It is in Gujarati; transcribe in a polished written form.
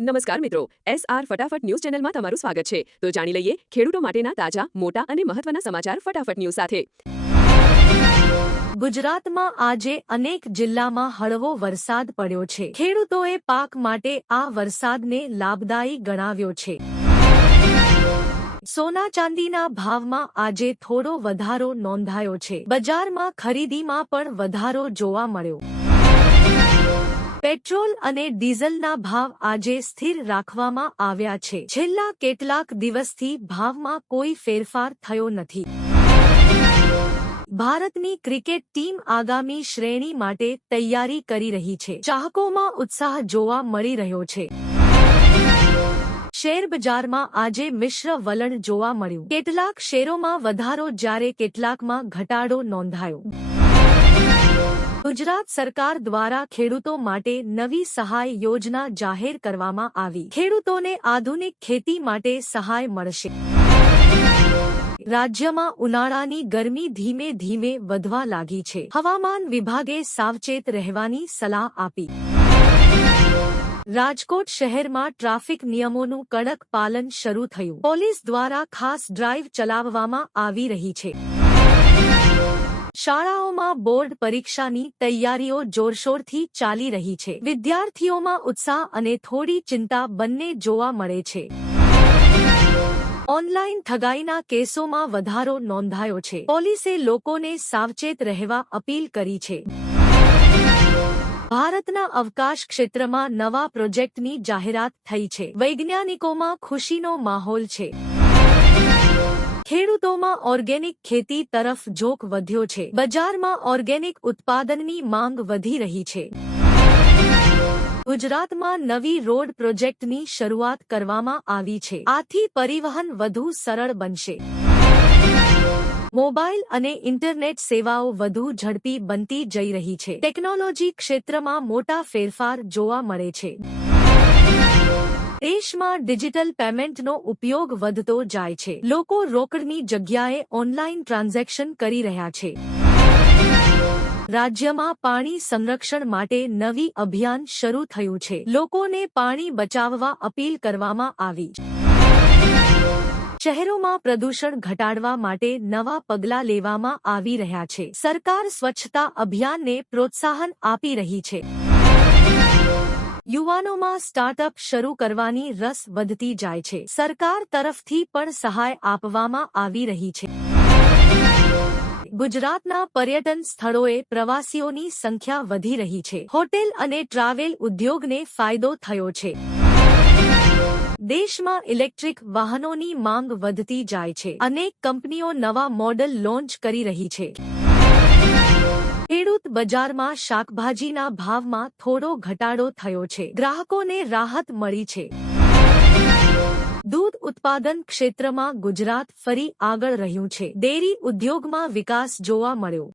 નમસ્કાર મિત્રો, SR ફટાફટ ન્યૂઝ ચેનલમાં તમારું સ્વાગત છે. તો જાણી લઈએ ખેડૂતો માટેના તાજા, મોટા અને મહત્વના સમાચાર ફટાફટ ન્યૂઝ સાથે. ગુજરાતમાં આજે અનેક જિલ્લામાં હળવો વરસાદ પડ્યો છે. ખેડૂતોએ પાક માટે આ વરસાદને લાભદાયી ગણાવ્યો છે. સોના ચાંદીના ભાવમાં આજે થોડો વધારો નોંધાયો છે. બજારમાં ખરીદીમાં પણ વધારો જોવા મળ્યો. પેટ્રોલ અને ડીઝલના ભાવ આજે સ્થિર રાખવામાં આવ્યા છે. છેલ્લા કેટલાક દિવસથી ભાવમાં કોઈ ફેરફાર થયો નથી. ભારતની ક્રિકેટ ટીમ આગામી શ્રેણી માટે તૈયારી કરી રહી છે. ચાહકોમાં ઉત્સાહ જોવા મળી રહ્યો છે. શેરબજારમાં આજે મિશ્ર વલણ જોવા મળ્યું. કેટલાક શેરોમાં વધારો જ્યારે કેટલાકમાં ઘટાડો નોંધાયો. ગુજરાત સરકાર દ્વારા ખેડૂતો માટે નવી સહાય યોજના જાહેર કરવામાં આવી. ખેડૂતોને આધુનિક ખેતી માટે સહાય મળશે. રાજ્યમાં ઉનાળાની ગરમી ધીમે ધીમે વધવા લાગી છે. હવામાન વિભાગે સાવચેત રહેવાની સલાહ આપી. રાજકોટ શહેરમાં ટ્રાફિક નિયમોનું કડક પાલન શરૂ થયું. પોલીસ દ્વારા ખાસ ડ્રાઇવ ચલાવવામાં આવી રહી છે. શાળાઓમાં બોર્ડ પરીક્ષાની તૈયારીઓ જોરશોરથી ચાલી રહી છે. વિદ્યાર્થીઓમાં ઉત્સાહ અને થોડી ચિંતા બંને જોવા મળે છે. ઓનલાઈન ઠગાઈના કેસોમાં વધારો નોંધાયો છે. પોલીસે લોકોને સાવચેત રહેવા અપીલ કરી છે. ભારતના અવકાશ ક્ષેત્રમાં નવા પ્રોજેક્ટની જાહેરાત થઈ છે. વૈજ્ઞાનિકોમાં ખુશીનો માહોલ છે. ખેડૂતોમાં ઓર્ગેનિક ખેતી તરફ ઝોક વધ્યો છે. બજારમાં ઓર્ગેનિક ઉત્પાદનની માંગ વધી રહી છે. ગુજરાતમાં નવી રોડ પ્રોજેક્ટની શરૂઆત કરવામાં આવી છે. આથી પરિવહન વધુ સરળ બનશે. મોબાઈલ અને ઇન્ટરનેટ સેવાઓ વધુ ઝડપી બનતી જઈ રહી છે. ટેકનોલોજી ક્ષેત્રમાં મોટા ફેરફાર જોવા મળે છે. દેશમાં ડિજિટલ પેમેન્ટનો ઉપયોગ વધતો જાય છે. લોકો રોકડની જગ્યાએ ઓનલાઈન ટ્રાન્ઝેક્શન કરી રહ્યા છે. રાજ્યમાં પાણી સંરક્ષણ માટે નવી અભિયાન શરૂ થયું છે. લોકોને પાણી બચાવવા અપીલ કરવામાં આવી. શહેરોમાં પ્રદૂષણ ઘટાડવા માટે નવા પગલાં લેવામાં આવી રહ્યા છે. સરકાર સ્વચ્છતા અભિયાનને પ્રોત્સાહન આપી રહી છે. યુવાનોમાં સ્ટાર્ટઅપ શરૂ કરવાની રસ વધતી જાય છે. સરકાર તરફથી પણ સહાય આપવામાં આવી રહી છે. ગુજરાતના પર્યટન સ્થળોએ પ્રવાસીઓની સંખ્યા વધી રહી છે. હોટેલ અને ટ્રાવેલ ઉદ્યોગને ફાયદો થયો છે. દેશમાં ઇલેક્ટ્રિક વાહનોની માંગ વધતી જાય છે. અનેક કંપનીઓ નવા મોડલ લોન્ચ કરી રહી છે. ખેડૂત બજારમાં શાકભાજીના ભાવમાં થોડો ઘટાડો થયો છે. ગ્રાહકોને રાહત મળી છે. દૂધ ઉત્પાદન ક્ષેત્રમાં ગુજરાત ફરી આગળ રહ્યું છે. ડેરી ઉદ્યોગમાં વિકાસ જોવા મળ્યો.